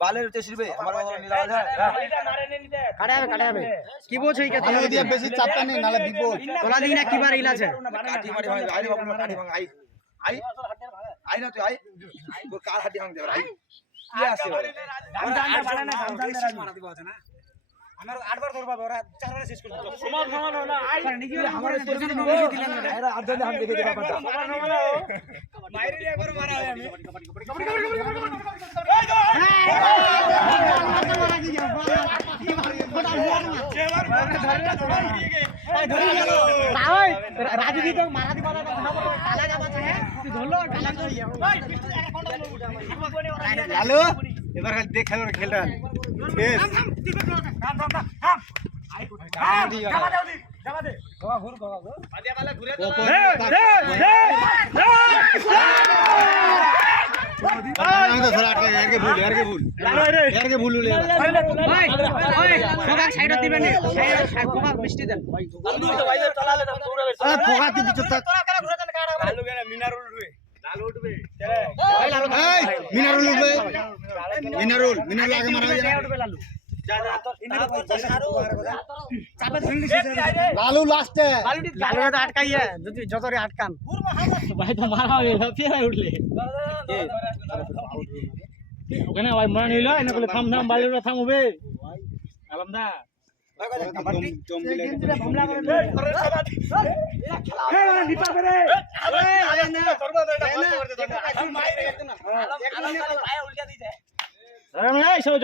বালের তেসিরবে আমার বাবা নীলা আছে কাটা যাবে কি বলছো এই কথা দিয়ে বেশি চাপটা নেই নালে বিপদ তোলা দিই না কিবার ইল আছে কাটি মারি ভাই আই বাবা কাটি ভাঙ আই আই আই না তুই আই তোর কার হাড্ডি ভাঙ দে আই কি আছে মারা দিব আছে না আমার 8 বার ধরবা ওরা 4 বারে শেষ করে দিল সমান সমান না আই আমার তোর যদি বেশি দিলেন না এরা আট দিন হাম দেখে দিবা কথা সমান সমান বাইরে একবার মারা হয় আমি রাজু দি তো মারা দিবা না কালা যাবা চাহে তুই ধরলো কালা করিয়া হ্যালো এবার খালি দেখ খেলটা শেষ মিষ্টি দেন মিনারুল আগে মারা হয়ে লালু লাস্টে আটকাইয়া যদি যতরে আটকান ভাই তো মারা হয়ে উঠলে ওখানে ভাই মনে হইলো এনে বলে থাম থাম বালিরা থামবে আলমদা জম দিলে সব